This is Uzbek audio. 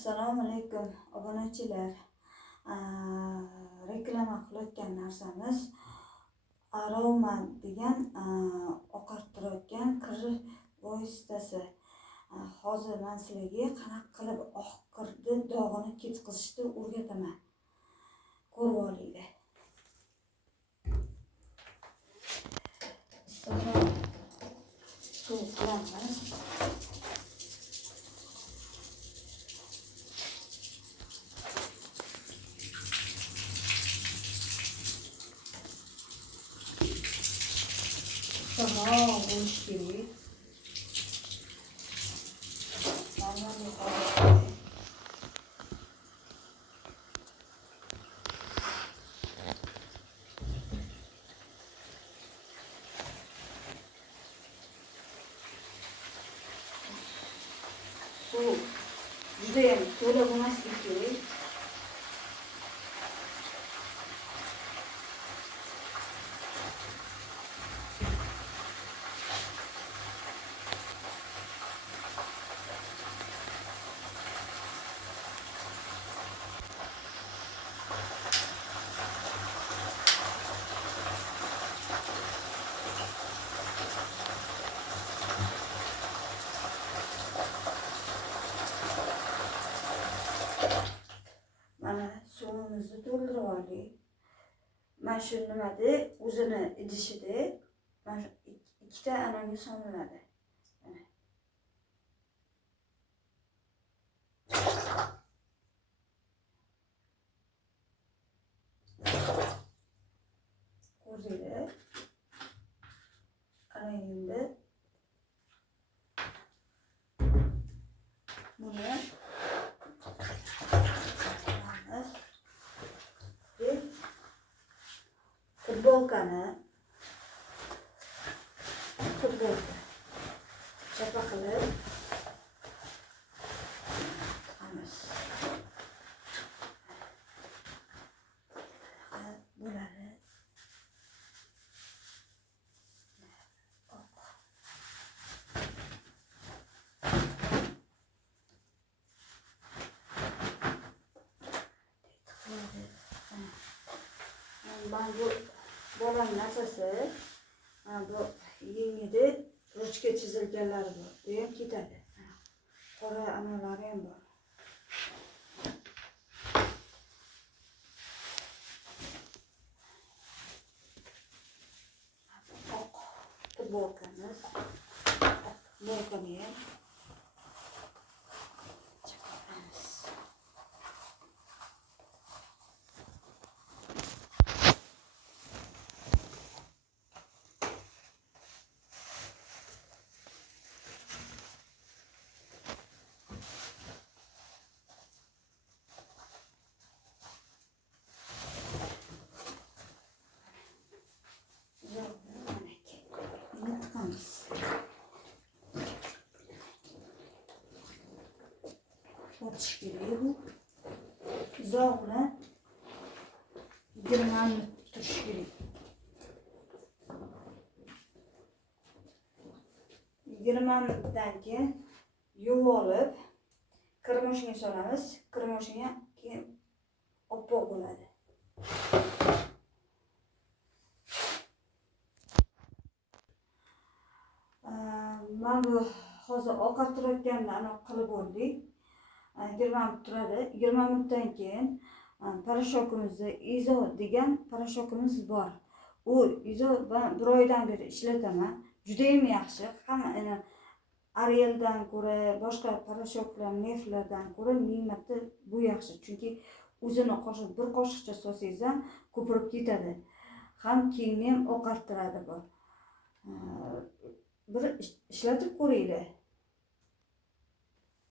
Assalomu alaykum obunachilar. Reklama qilayotgan narsamiz Aroma degan oqartirayotgan kir vositasi. Hozir men sizlarga qanaqa qilib oq kirni dog'ini ketkazishni o'rgataman. Ko'rib olinglar. Suv qilamiz. Tamam, bo'lish kerak. Suv juda ham to'la bo'lmasligi kerak. Mana suvimizni to'ldirib oldik. Mana shu nimada o'zini idishida mana ikkita ananga solinadi. Ko'rdinglar? Ana endi buni futbolka chapa qilib chiqamiz. Bo'ladi. Ben bu bolam narsasi, bu yengida ruchka chizilganlari bor. Bu ham ketadi. Qora analari ham bor. Oq futbolkamiz. Futbolkani ham chiqaramiz. Otish kerak bu. Uzoqni 20 minut turish kerak. 20 minutdan keyin yuvib olib, kir moshinaga solamiz. Kir moshina keyin oppoq bo'ladi. Men bu hozir oqartirayotganni aniq qilib oldik. 20 minut turadi. 20 minutdan keyin parashokimizda Izo degan parashokimiz bor. U Izo bir oydan beri ishlataman. Juda ham yaxshi. Hamma Arieldan ko'ra, boshqa parashoklar, neflardan ko'ra ming marta bu yaxshi. Chunki o'zini bir qoshiqcha solsangiz ham ko'pirib ketadi. Ham kiyimni ham oqartiradi bu. Bir ishlatib ko'ringlar.